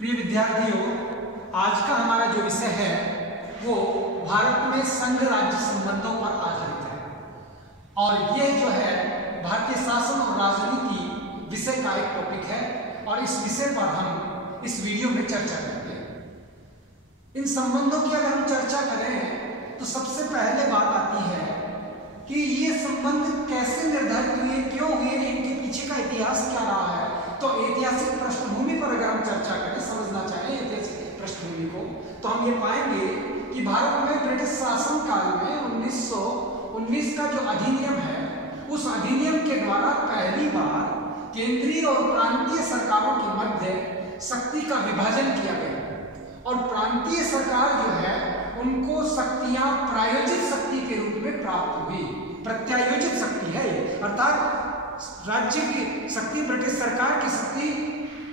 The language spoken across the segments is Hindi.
प्रिय विद्यार्थियों, आज का हमारा जो विषय है वो भारत में संघ राज्य संबंधों पर आधारित है और यह जो है भारतीय शासन और राजनीति विषय का एक टॉपिक है और इस विषय पर हम इस वीडियो में चर्चा करेंगे। इन संबंधों की अगर हम चर्चा करें तो सबसे पहले बात आती है कि ये संबंध कैसे निर्धारित हुए, क्यों हुए, इनके पीछे का इतिहास क्या रहा है। तो ऐतिहासिक पृष्ठभूमि पर अगर हम चर्चा करें, समझना चाहें ऐतिहासिक पृष्ठभूमि को, तो हम ये पाएंगे कि भारत में ब्रिटिश शासन काल में 1919 का जो अधिनियम है, उस अधिनियम के द्वारा पहली बार केंद्रीय और प्रांतीय सरकारों के मध्य शक्ति का विभाजन किया गया और प्रांतीय सरकार जो है उनको शक्तियां प्रायोजित शक्ति के रूप में प्राप्त हुई। प्रत्यायोजित शक्ति है, अर्थात राज्य की शक्ति, ब्रिटिश सरकार की शक्ति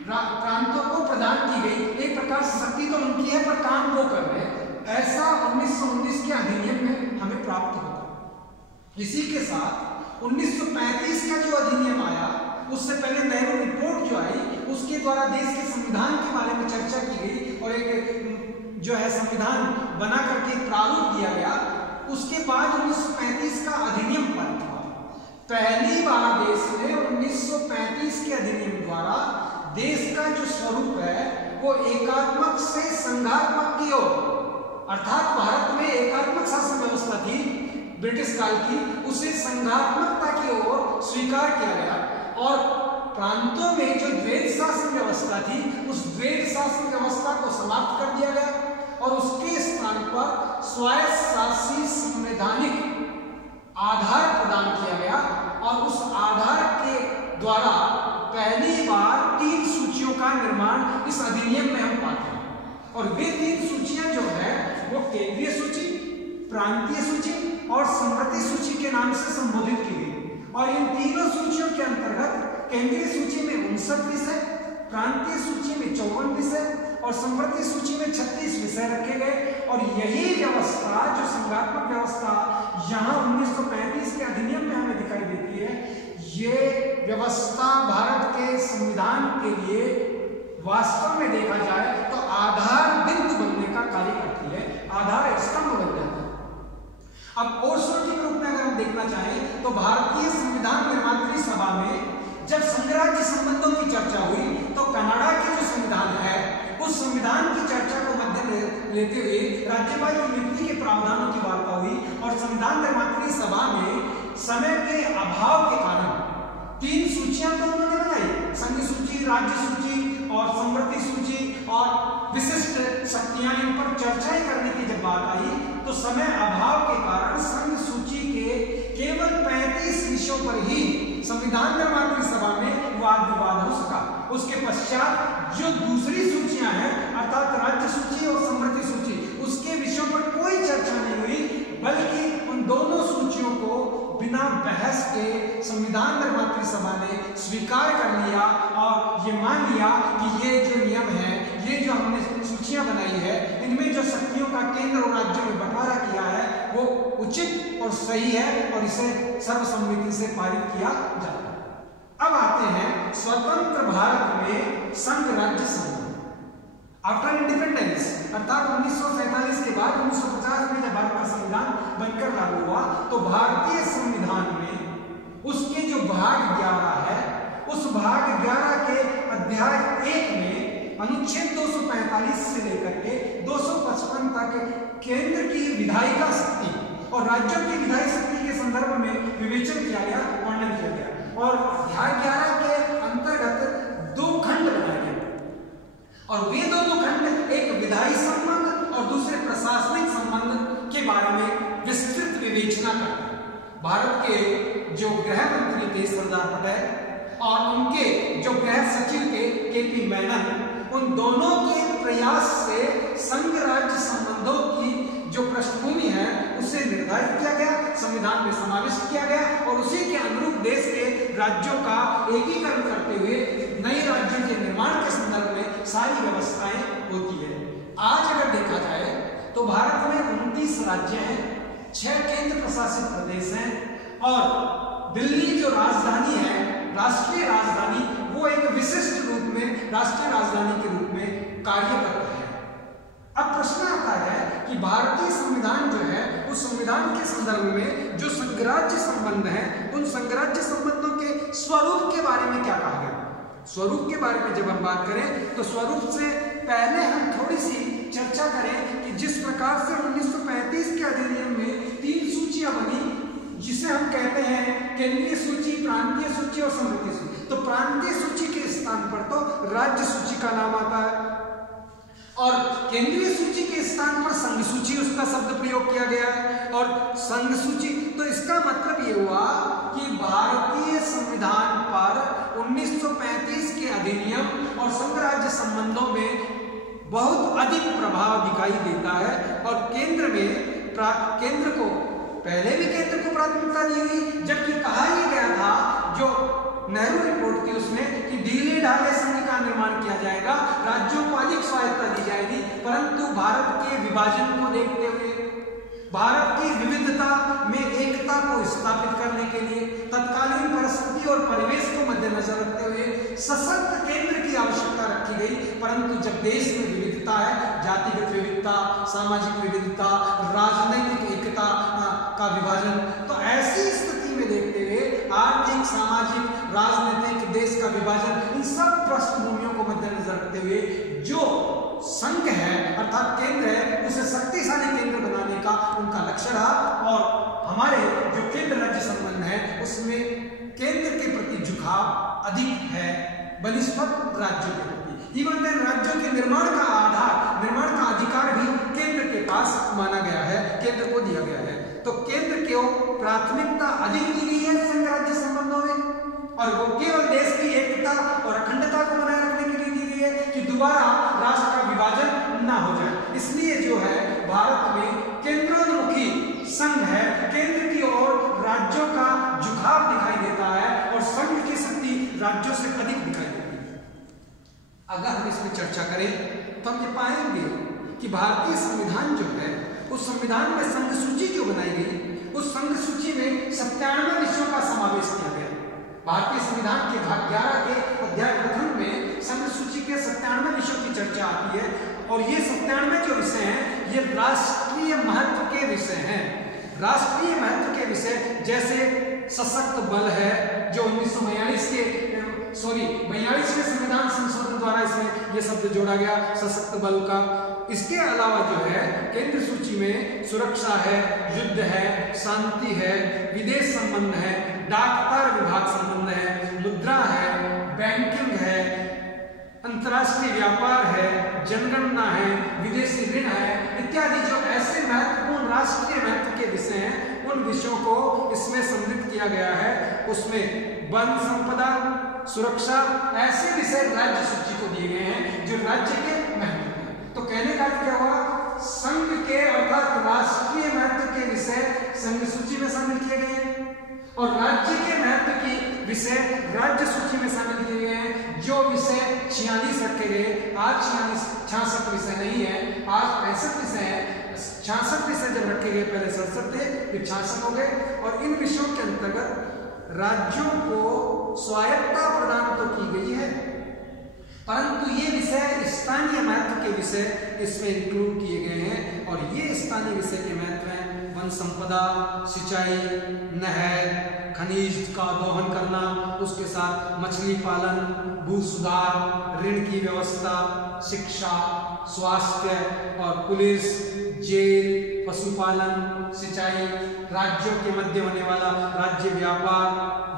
प्रांतों को प्रदान की गई। एक प्रकार से शक्ति तो उनकी है पर काम वो कर रहे हैं, ऐसा 1919 के अधिनियम में हमें प्राप्त होता। इसी के साथ 1935 का जो अधिनियम आया, उससे पहले नेहरू रिपोर्ट जो आई, उसके द्वारा देश के संविधान के बारे में चर्चा की गई और एक जो है संविधान बना करके प्रारूप दिया गया। उसके बाद 1935 का अधिनियम पारित हुआ। पहली बार देश में 1935 के अधिनियम द्वारा देश का जो स्वरूप है वो एकात्मक से संघात्मक की ओर, अर्थात भारत में एकात्मक शासन व्यवस्था थी ब्रिटिश काल की, उसे संघात्मकता की ओर स्वीकार किया गया और प्रांतों में जो द्वैध शासन व्यवस्था थी उस द्वैध शासन व्यवस्था को समाप्त कर दिया गया और उसके स्थान पर स्वायत्त शासी संवैधानिक आधार प्रदान किया गया और उस आधार के द्वारा पहली बार 3 सूचियों का निर्माण इस अधिनियम में हम पाते हैं और वे 3 सूचियां जो है वो केंद्रीय सूची, प्रांतीय सूची और समवर्ती सूची के नाम से संबोधित की गई और इन तीनों सूचियों के अंतर्गत केंद्रीय सूची में 59 विषय, प्रांतीय सूची में 54 विषय और समवर्ती सूची में 36 विषय रखे गए और यही व्यवस्था, जो संघात्मक व्यवस्था यहाँ 1935 के अधिनियम में हमें दिखाई देती है, ये व्यवस्था भारत के संविधान के लिए वास्तव में देखा जाए तो आधार बिंदु बनने का कार्य करती है, आधार स्तंभ बन जाता है। अब और के रूप में अगर हम देखना चाहें तो भारतीय संविधान निर्मात्री सभा में जब संघ राज्य संबंधों की चर्चा हुई तो कनाडा के जो संविधान है उस संविधान की चर्चा को मध्य में लेते हुए राज्यपाल की नियुक्ति के प्रावधानों की वार्ता हुई और संविधान निर्मात्री सभा में समय के अभाव के कारण 3 सूचियां तो उन्होंने बनाई, संघ सूची, राज्य सूची और समवर्ती सूची और विशिष्ट शक्तियां, इन पर चर्चाएं करने की जब बात आई तो समय अभाव के कारण संघ सूची के केवल 35 विषयों पर ही संविधान निर्मात्री सभा में वाद विवाद हो सका। उसके पश्चात जो दूसरी सूचियां हैं अर्थात राज्य सूची और समवर्ती सूची, उसके विषयों पर कोई चर्चा नहीं हुई बल्कि उन दोनों सूचियों को बिना बहस के संविधान निर्मात्री सभा ने स्वीकार कर लिया और ये मान लिया कि ये जो नियम है, ये जो हमने सूचियां बनाई है, इनमें जो शक्तियों का केंद्र और राज्यों में बंटवारा किया है वो उचित और सही है और इसे सर्वसम्मति से पारित किया जाता है। अब आते हैं स्वतंत्र भारत में संघ राज्य संबंध। आफ्टर इंडिपेंडेंस अर्थात 1947 के बाद 1950 में जब भारत का संविधान बनकर लागू हुआ तो भारतीय संविधान में उसके जो भाग 11 है, उस भाग 11 के अध्याय 1 में अनुच्छेद 245 से लेकर के 255 तक केंद्र की विधायिका शक्ति और राज्यों की विधायी शक्ति के संदर्भ में विवेचन किया गया, वर्णन किया गया और अध्याय 11 के अंतर्गत 2 खंड बनाए गए और वे दोनों खंड एक विधायी संबंध और दूसरे प्रशासनिक संबंध के बारे में विस्तृत विवेचना करते हैं। भारत के जो गृह मंत्री थे सरदार पटेल और उनके जो गृह सचिव थे केपी मेनन, उन दोनों के प्रयास से संघ राज्य संबंधों की जो पृष्ठभूमि है उसे निर्धारित किया गया, संविधान में समाविष्ट किया गया और उसी के अनुरूप देश के राज्यों का एकीकरण करते हुए नए राज्यों के निर्माण के संदर्भ में सारी व्यवस्थाएं होती है। आज अगर देखा जाए तो भारत में 29 राज्य हैं, 6 केंद्र प्रशासित प्रदेश हैं और दिल्ली जो राजधानी है, राष्ट्रीय राजधानी, वो एक विशिष्ट रूप में राष्ट्रीय राजधानी के रूप में कार्यरत है। अब प्रश्न आता है कि भारतीय संविधान जो है उस संविधान के संदर्भ में जो संघराज्य संबंध है उन संघराज्य संबंधों के स्वरूप के बारे में क्या कहा गया। स्वरूप के बारे में जब हम बात करें तो स्वरूप से पहले हम थोड़ी सी चर्चा करें कि जिस प्रकार से 1935 के अधिनियम में 3 सूचियां बनी, जिसे हम कहते हैं केंद्रीय सूची, प्रांतीय सूची और समृद्धि सूची। तो प्रांतीय सूची के स्थान पर तो राज्य सूची का नाम आता है और केंद्रीय सूची के स्थान पर संघ सूची उसका शब्द प्रयोग किया गया है। और संघ सूची तो इसका मतलब ये हुआ कि भारतीय संविधान पर 1935 के अधिनियम और संघ राज्य संबंधों में बहुत अधिक प्रभाव दिखाई देता है। और केंद्र को पहले भी केंद्र को प्राथमिकता दी हुई, जबकि कहा ही गया था जो नेहरू रिपोर्ट थी उसमें कि ढीले ढाले संघ का निर्माण किया जाएगा, राज्यों को अधिक स्वायत्तता दी जाएगी। परंतु भारत के विभाजन को देखते हुए, भारत की विविधता में एकता को स्थापित करने के लिए, तत्कालीन परिस्थिति और परिवेश को मद्देनजर रखते हुए सशक्त केंद्र की आवश्यकता रखी गई। परंतु जब देश में विविधता है, जातिगत विविधता, सामाजिक विविधता, राजनैतिक एकता का विभाजन, तो ऐसी स्थिति में देखते हुए आर्थिक, सामाजिक, राजनीतिक, देश का विभाजन, इन सब पृष्ठभूमियों को मद्देनजर रखते हुए जो संघ है अर्थात केंद्र है उसे शक्तिशाली केंद्र बनाने का उनका लक्ष्य रहा। और हमारे जो केंद्र राज्य संबंध है उसमें केंद्र के प्रति झुकाव अधिक है बनिस्पत राज्यों के प्रति। इवन देन राज्यों के निर्माण का आधार, निर्माण का अधिकार भी केंद्र के पास माना गया है, केंद्र को दिया गया है। तो केंद्र को प्राथमिकता अधिक दी गई है संघ राज्य संबंधों में और वो केवल देश की एकता और अखंडता को बनाए रखने के लिए दी गई है कि दोबारा राष्ट्र का विभाजन ना हो जाए। इसलिए जो है भारत में केंद्रोन्मुखी संघ है, केंद्र की ओर राज्यों का झुकाव दिखाई देता है और संघ की शक्ति राज्यों से अधिक दिखाई देती है। अगर हम इसमें चर्चा करें तो हम ये पाएंगे कि भारतीय संविधान जो है उस संविधान में संघ सूची जो बनाई गई, उस संघ सूची में 97 विषयों का समावेश किया गया। भारतीय संविधान के भाग 11 के अध्याय प्रथम में संघ सूची के 97 विषयों की चर्चा आती है और ये 97 जो विषय हैं ये राष्ट्रीय महत्व के विषय हैं। राष्ट्रीय महत्व के विषय जैसे सशक्त बल है जो 42वें संविधान संशोधन द्वारा इसमें ये शब्द जोड़ा गया, सशक्त बल का। इसके अलावा जो है केंद्र सूची में सुरक्षा है, युद्ध है, शांति है, विदेश संबंध है, डाकतार विभाग संबंध है, मुद्रा है, बैंकिंग है, अंतर्राष्ट्रीय व्यापार है, जनगणना है, विदेशी ऋण है इत्यादि जो ऐसे महत्वपूर्ण राष्ट्रीय महत्व के विषय हैं उन विषयों को इसमें सम्मिलित किया गया है। उसमें वन संपदा, सुरक्षा ऐसे विषय राज्य सूची को दिए गए हैं जो राज्य के महत्व हैं। तो कहने का क्या हुआ, संघ के अर्थात राष्ट्रीय महत्व के विषय संघ सूची में शामिल किए गए हैं और राज्य के महत्व की विषय राज्य सूची में शामिल किए गए हैं। जो विषय 46 रखे गए, आज 66 विषय नहीं है, आज 65 विषय है। 66 विषय जब रखे गए, पहले 67 थे, फिर 66 हो गए और इन विषयों के अंतर्गत राज्यों को स्वायत्तता प्रदान तो की गई है परंतु ये विषय स्थानीय महत्व के विषय इसमें इंक्लूड किए गए हैं और ये स्थानीय विषय के महत्व हैं वन संपदा, सिंचाई, नहर, खनिज का दोहन करना, उसके साथ मछली पालन, भू सुधार, ऋण की व्यवस्था, शिक्षा, स्वास्थ्य और पुलिस, जेल, पशुपालन, सिंचाई, राज्यों के मध्य होने वाला राज्य व्यापार,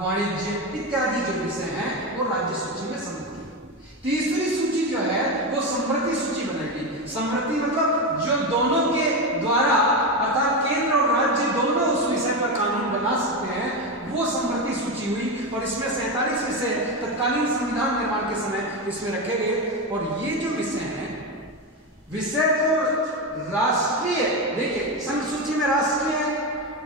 वाणिज्य इत्यादि जो विषय हैं वो राज्य सूची में सम्मिलित है। तीसरी सूची जो है वो समृद्धि सूची बनाई। समृद्धि मतलब जो दोनों के द्वारा अर्थात केंद्र और राज्य दोनों उस विषय पर कानून बना सकते हैं, वो समृद्धि सूची हुई और इसमें 47 विषय तत्कालीन संविधान निर्माण के समय इसमें रखे गए। और ये जो विषय हैं, विषय तो राष्ट्रीय, देखिए संघ सूची में राष्ट्रीय है,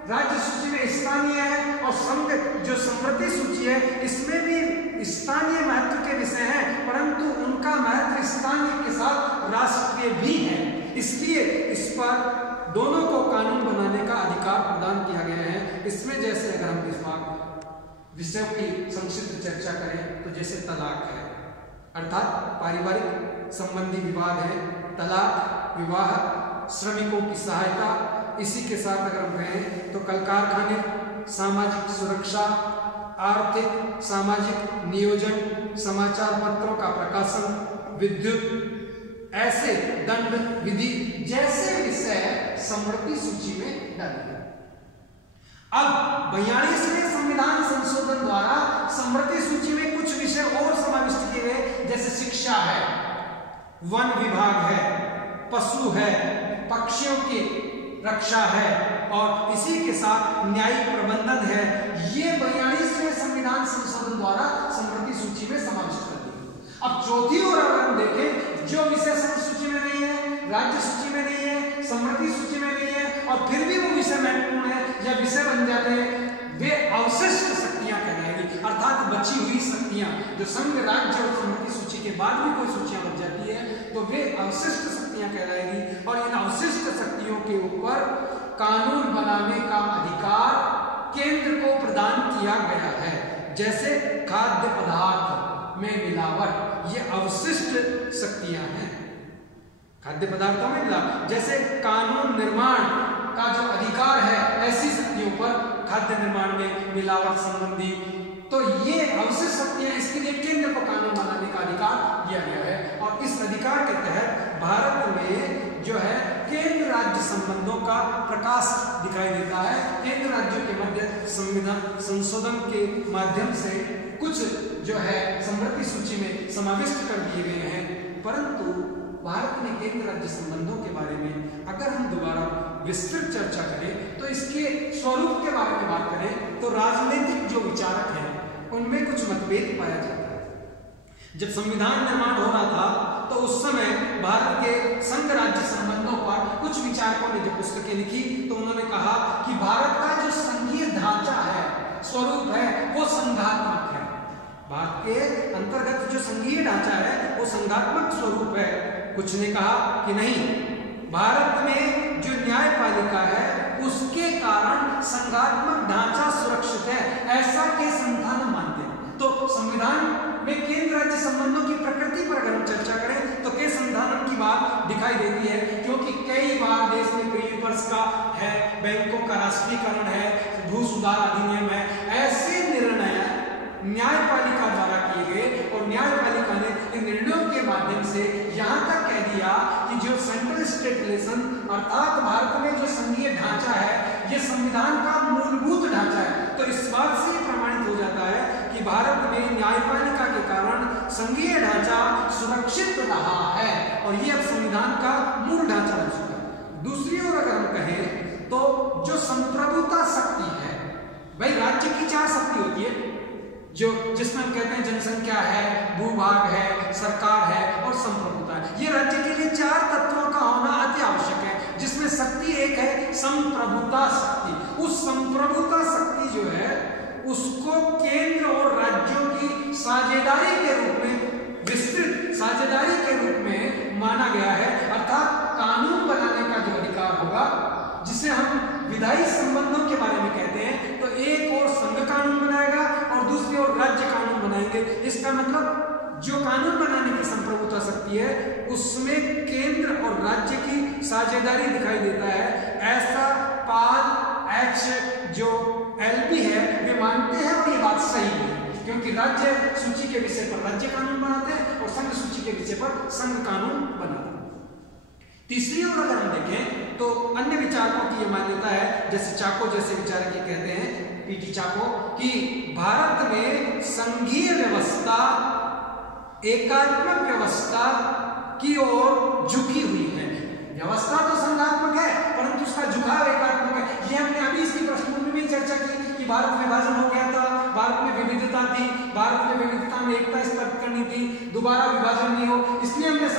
राज्य सूची में स्थानीय है और संघ जो समृद्धि सूची है इसमें भी स्थानीय महत्व के विषय हैं परंतु उनका महत्व स्थानीय के साथ राष्ट्रीय भी है। इसलिए इस पर दोनों को कानून बनाने का अधिकार प्रदान किया गया है। इसमें जैसे अगर हम इस बात विषयों की संक्षिप्त चर्चा करें तो जैसे तलाक है अर्थात पारिवारिक संबंधी विवाद है, तलाक, विवाह, श्रमिकों की सहायता। इसी के साथ अगर हम कहें तो कल कारखाने, सामाजिक सुरक्षा, आर्थिक सामाजिक नियोजन, समाचार पत्रों का प्रकाशन, विद्युत, ऐसे दंड विधि जैसे विषय समृद्धि सूची में डाले गए। अब 42वें संविधान संशोधन द्वारा समृद्धि सूची में कुछ विषय और समाविष्ट किए गए, जैसे शिक्षा है, वन विभाग है, पशु है, पक्षियों की रक्षा है और इसी के साथ न्यायिक प्रबंधन है। ये 42वें संविधान संशोधन द्वारा समृद्धि सूची में समाविष्ट कर दिए। अब चौथी ओर अगर हम देखें, जो विषय समृद्धि सूची में नहीं है, राज्य सूची में नहीं है, समृद्धि सूची में नहीं है और फिर भी वो विषय महत्वपूर्ण है या विषय बन जाते हैं, वे अवशिष्ट शक्तियां कहलाएंगी, अर्थात बची हुई शक्तियां जो संघ, राज्य और समृद्धि सूची के बाद भी कोई सूचियां बन जाती है तो वे अवशिष्ट शक्तियां कहलाएंगी। और इन अवशिष्ट शक्तियों के ऊपर कानून बनाने का अधिकार केंद्र को प्रदान किया गया है। जैसे खाद्य पदार्थ में मिलावट, ये अवशिष्ट शक्तियां हैं, खाद्य पदार्थों में मिलावट। जैसे कानून निर्माण का जो अधिकार है ऐसी शक्तियों पर, खाद्य निर्माण में मिलावट संबंधी, तो ये अवशिष्ट शक्तियां, इसके लिए केंद्र को कानून बनाने का अधिकार दिया गया है। और इस अधिकार के तहत भारत में जो है केंद्र राज्य संबंधों का प्रकाश दिखाई देता है। केंद्र राज्यों के मध्य संविधान संशोधन के माध्यम से कुछ जो है समृद्धि सूची में समाविष्ट कर दिए गए हैं, परंतु भारत में केंद्र राज्य संबंधों के बारे में अगर हम दोबारा विस्तृत चर्चा करें तो इसके स्वरूप के बारे में बात करें तो राजनीतिक जो विचारक हैं उनमें कुछ मतभेद पाया जाता है। जब संविधान निर्माण हो रहा था तो उस समय भारत के संघ राज्य संबंधों पर कुछ विचारकों ने जो पुस्तकें लिखी तो उन्होंने कहा कि भारत का जो संघीय ढांचा है, स्वरूप है, वो संघात्मक है। भारत के अंतर्गत जो संघीय ढांचा है वो संघात्मक स्वरूप है। कुछ ने कहा कि नहीं, भारत में जो न्यायपालिका है उसके कारण संघात्मक ढांचा सुरक्षित है, ऐसा के संविधान मानते हैं। तो संविधान में केंद्र राज्य संबंधों की प्रकृति पर अगर हम चर्चा करें तो के संविधान की बात दिखाई देती है, क्योंकि कई बार देश में पेपर्स का है, बैंकों का राष्ट्रीयकरण है, भू सुधार अधिनियम है, ऐसे निर्णय न्यायपालिका द्वारा किए गए और न्यायपालिका ने इन निर्णयों के माध्यम से यहां तक कह दिया कि जो सेंट्रल स्टेट रिलेशन अर्थात भारत में जो संघीय ढांचा है ये संविधान का मूलभूत ढांचा है। तो इस बात से प्रमाणित हो जाता है कि भारत में न्यायपालिका के कारण संघीय ढांचा सुरक्षित रहा है और ये अब संविधान का मूल ढांचा बन चुका है। दूसरी ओर अगर हम कहें तो जो संप्रभुता शक्ति है, भाई राज्य की 4 शक्ति होती है जो जिसमें हम कहते हैं जनसंख्या है, भूभाग है, सरकार है और संप्रभुता है। ये राज्य के लिए 4 तत्वों का होना अति आवश्यक है, जिसमें शक्ति एक है संप्रभुता शक्ति। उस संप्रभुता शक्ति जो है उसको केंद्र और राज्यों की साझेदारी के रूप में, विस्तृत साझेदारी के रूप में माना गया है, अर्थात कानून बनाने का जो अधिकार होगा, जिसे हम विधायी संबंधों के बारे में कहते हैं, तो एक और संघ कानून बनाएगा और दूसरी ओर राज्य कानून बनाएंगे। इसका मतलब जो कानून बनाने की संप्रभुता शक्ति है उसमें केंद्र और राज्य की साझेदारी दिखाई देता है। ऐसा पाद एच जो एलबी है वे मानते हैं और ये बात सही है, क्योंकि राज्य सूची के विषय पर राज्य कानून बनाते हैं और संघ सूची के विषय पर संघ कानून बनाते हैं। तीसरी ओर अगर हम देखें तो अन्य विचारकों की यह मान्यता है, जैसे चाको जैसे विचारक ये कहते हैं, पीटी चाको, कि भारत में संघीय व्यवस्था एकात्मक व्यवस्था की ओर झुकी हुई है। व्यवस्था तो संघात्मक है परंतु उसका झुकाव एकात्मक है। ये हमने अभी इसकी पृष्ठभूमि में चर्चा की कि भारत विभाजन हो गया था, भारत में विविधता थी, भारत में विविधता में एकता स्थापित करनी थी, दोबारा विभाजन नहीं हो, इसलिए हमने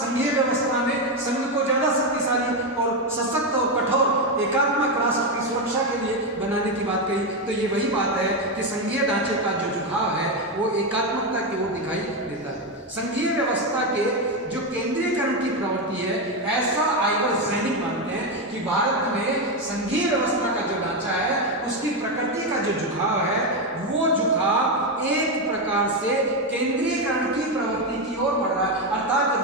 संघीय व्यवस्था में संघ को ज्यादा शक्तिशाली और सशक्त और कठोर एकात्मक राष्ट्र की सुरक्षा के लिए बनाने की बात कही। तो ये वही बात है कि संघीय ढांचे का जो झुकाव है वो एकात्मकता की ओर दिखाई देता है। संघीय व्यवस्था के जो केंद्रीयकरण की प्रवृत्ति है, ऐसा आइवर सैनिक मानते हैं कि भारत में संघीय व्यवस्था का जो ढांचा है उसकी प्रकृति का जो झुकाव है वो झुकाव एक प्रकार से केंद्रीयकरण की प्रवृत्ति की ओर बढ़ रहा है, अर्थात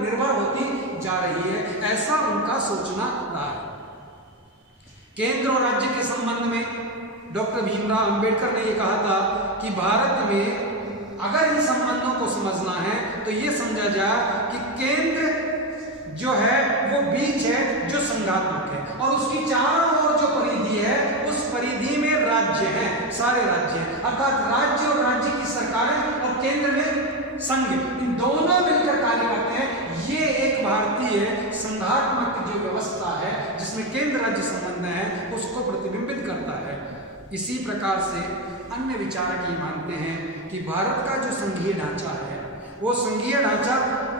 निर्भर होती जा रही है, ऐसा उनका सोचना रहा है। केंद्र और राज्य के संबंध में डॉक्टर भीमराव अंबेडकर ने यह कहा था कि भारत में अगर इन संबंधों को समझना है तो यह समझा जाए कि केंद्र जो है वो बीच है जो संघात्मक है, और उसकी चारों ओर जो परिधि है उस परिधि में राज्य है, सारे राज्य हैं, अर्थात राज्य और राज्य की सरकारें और केंद्र में संघ, इन दोनों मिलकर कार्य करते हैं। ये एक भारतीय संघात्मक जो व्यवस्था है जिसमें केंद्र राज्य संबंध है उसको प्रतिबिंबित करता है। इसी प्रकार से अन्य विचारक ये मानते हैं कि भारत का जो संघीय ढांचा है वो संघीय ढांचा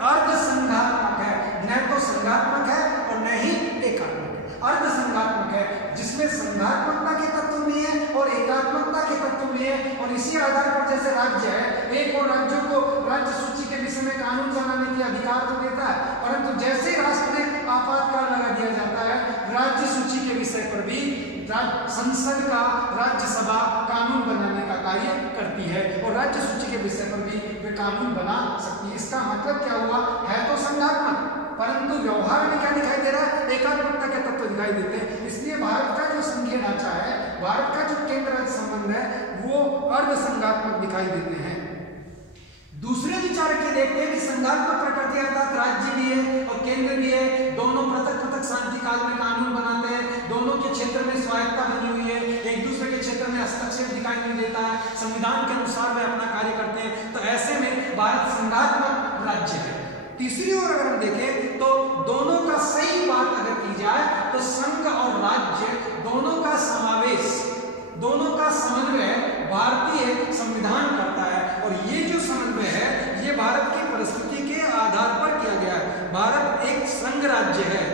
अर्ध संघात्मक है, न तो संघात्मक है और न ही एकात्मक है, अर्ध संघात्मक है, जिसमें संघात्मकता के तत्व भी है और एकात्मकता के तत्व भी है। और इसी आधार पर जैसे राज्य है, एक और राज्यों को राज्य सूची के विषय में कानून बनाने के अधिकार तो देता है, परंतु जैसे राष्ट्र में आपातकाल लगा दिया जाता है, राज्य सूची के विषय पर भी संसद का राज्यसभा कानून बनाने का कार्य करती है और राज्य सूची के विषय पर भी वे कानून बना सकती है। इसका मतलब क्या हुआ, है तो संघात्मक, परंतु व्यवहार में क्या दिखाई दे रहा है, एकात्मकता के तत्व दिखाई देते हैं। इसलिए भारत का जो संघीय ढांचा है, भारत का जो केंद्र राज्य संबंध है वो अर्ध संघात्मक दिखाई देते हैं। दूसरे विचारक ये देखते हैं कि संघात्मक प्रकृति अर्थात राज्य भी है और केंद्र भी है, दोनों पृथक पृथक शांति काल में कानून बनाते हैं, दोनों के क्षेत्र में स्वायत्ता बनी हुई है, एक दूसरे के क्षेत्र में हस्तक्षेप दिखाई नहीं देता है, संविधान के अनुसार वे अपना कार्य करते हैं। तो ऐसे में भारत संघात्मक राज्य है। तीसरी ओर अगर हम देखें तो दोनों का सही बात अगर की जाए तो संघ और राज्य दोनों का समावेश, दोनों का समन्वय भारतीय संविधान करता है। और ये जो समन्वय है ये भारत की परिस्थिति के आधार पर किया गया है। भारत एक संघ राज्य है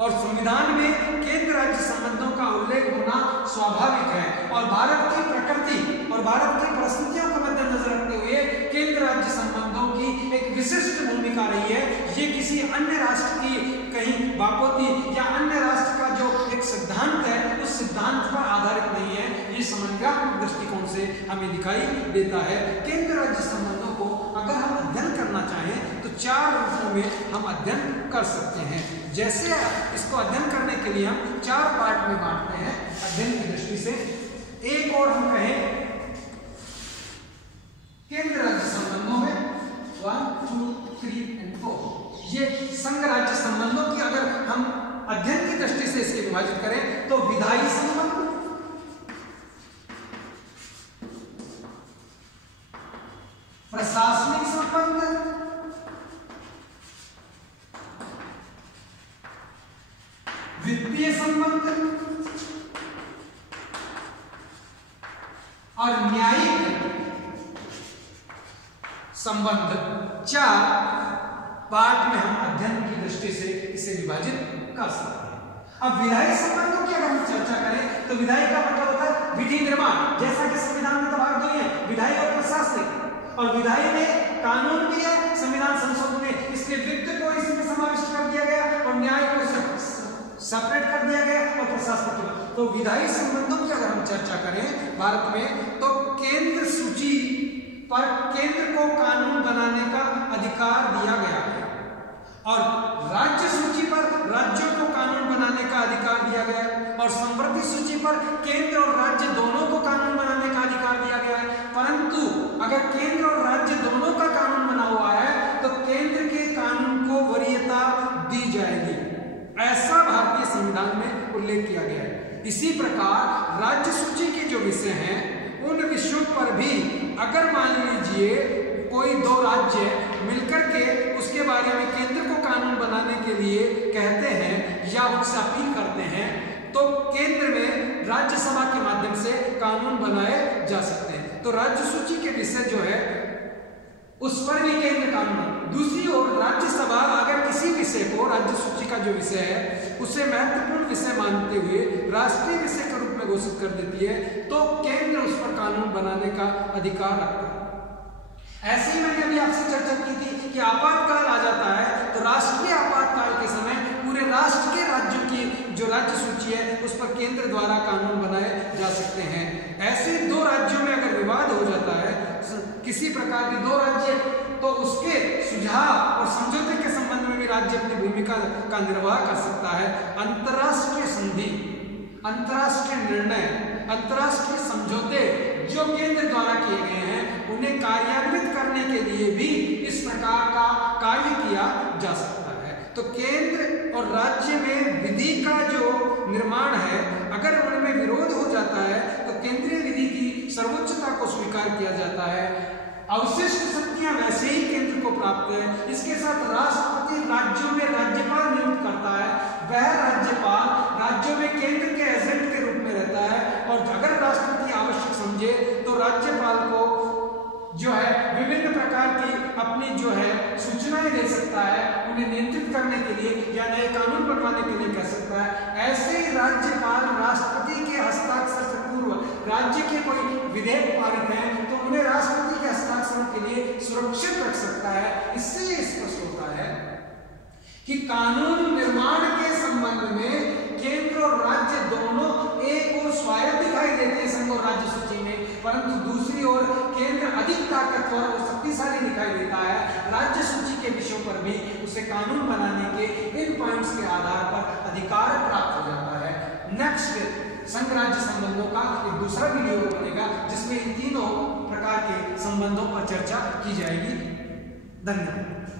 और संविधान में केंद्र राज्य संबंधों का उल्लेख होना स्वाभाविक है, और भारत की प्रकृति और भारत की परिस्थितियों को मद्देनजर रखते हुए केंद्र राज्य संबंधों की एक विशिष्ट भूमिका रही है। ये किसी अन्य राष्ट्र की कहीं बापोती या अन्य राष्ट्र का जो एक सिद्धांत है उस सिद्धांत पर आधारित नहीं है, ये समन्वयात्मक दृष्टिकोण से हमें दिखाई देता है। केंद्र राज्य संबंधों को अगर हम अध्ययन करना चाहें तो 4 रूपों में हम अध्ययन कर सकते हैं। जैसे इसको अध्ययन करने के लिए हम 4 पार्ट में बांटते हैं अध्ययन की दृष्टि से। एक और हम कहें केंद्र राज्य संबंधों में 1, 2, 3 और 4, ये संघ राज्य संबंधों की अगर हम अध्ययन की दृष्टि से इसके विभाजित करें तो विधायी संबंध, प्रशासनिक संबंध, वित्तीय संबंध और न्यायिक संबंध, 4 पार्ट में हम अध्ययन की दृष्टि से इसे विभाजित कर सकते हैं। अब विधायी संबंधों की अगर हम चर्चा करें तो विधायी का मतलब होता है विधि निर्माण, जैसा कि संविधान में तो भाग नहीं है, विधायी और प्रशासनिक। और विधायी में कानून भी है, संविधान संशोधन में, इसलिए वित्त को इसमें समाविष्ट कर दिया गया और न्याय को सेपरेट कर दिया गया और प्रशासनिक। तो विधायी संबंधों की अगर हम चर्चा करें भारत में तो केंद्र सूची पर केंद्र को कानून बनाने का अधिकार दिया गया है और राज्य सूची पर राज्यों को कानून बनाने का अधिकार दिया गया है और समवर्ती सूची पर केंद्र और राज्य दोनों को कानून बनाने का अधिकार दिया गया है। परंतु अगर केंद्र और राज्य दोनों का कानून बना हुआ है तो केंद्र के कानून को वरीयता दी जाएगी, ऐसा भारतीय संविधान में उल्लेख किया गया है। इसी प्रकार राज्य सूची के जो विषय हैं उन विषयों पर भी अगर मान लीजिए कोई 2 राज्य मिलकर के उसके बारे में केंद्र को कानून बनाने के लिए कहते हैं या उससे अपील करते हैं तो केंद्र में राज्यसभा के माध्यम से कानून बनाए जा सकते हैं। तो राज्य सूची के विषय जो है उस पर भी केंद्र कानून। दूसरी ओर राज्यसभा अगर किसी विषय को, राज्य सूची का जो विषय है उसे महत्वपूर्ण विषय मानते हुए राष्ट्रीय विषय के रूप में घोषित कर देती है तो केंद्र उस पर कानून बनाने का अधिकार रखता है। ऐसे ही मैंने अभी आपसे चर्चा की थी कि आपातकाल आ जाता है तो राष्ट्रीय आपातकाल के समय पूरे राष्ट्र के राज्यों की जो राज्य सूची है उस पर केंद्र द्वारा कानून बनाए जा सकते हैं। ऐसे 2 राज्यों में अगर विवाद हो जाता है किसी प्रकार के 2 राज्य तो उसके सुझाव और समझौते के राज्य अपनी भूमिका का निर्वाह कर सकता है। अंतर्राष्ट्रीय संधि, अंतर्राष्ट्रीय निर्णय, अंतर्राष्ट्रीय समझौते जो केंद्र द्वारा किए गए हैं उन्हें कार्यान्वित करने के लिए भी इस प्रकार का कार्य किया जा सकता है। तो केंद्र और राज्य में विधि का जो निर्माण है, अगर उनमें विरोध हो जाता है तो केंद्रीय विधि की सर्वोच्चता को स्वीकार किया जाता है। अवशिष्ट शक्तियां वैसे ही केंद्र को प्राप्त है। इसके साथ राष्ट्रपति राज्यों में राज्यपाल नियुक्त करता है। वह राज्यपाल राज्यों में केंद्र के एजेंट के रूप में रहता है और अगर राष्ट्रपति आवश्यक समझे तो राज्यपाल को जो है विभिन्न प्रकार की अपनी जो है सूचनाएं दे सकता है, उन्हें नियंत्रित करने के लिए या नए कानून बनवाने के लिए कह सकता है। ऐसे ही राज्यपाल राष्ट्रपति के हस्ताक्षर से पूर्व राज्य के कोई विधेयक पारित है तो उन्हें राष्ट्रपति के हस्ताक्षर के लिए सुरक्षित रख सकता है। इससे ये स्पष्ट होता है कि कानून निर्माण के संबंध में केंद्र और राज्य दोनों एक और स्वायत्त दिखाई देते हैं संघ और राज्य सूची में, परंतु दूसरी ओर केंद्र अधिक ताकतवर और शक्तिशाली दिखाई देता है। राज्य सूची के विषयों पर भी उसे कानून बनाने के इन पॉइंट्स के आधार पर अधिकार प्राप्त हो जाता है। नेक्स्ट संघ राज्य संबंधों का एक दूसरा वीडियो बनेगा जिसमें इन तीनों प्रकार के संबंधों पर चर्चा की जाएगी। धन्यवाद।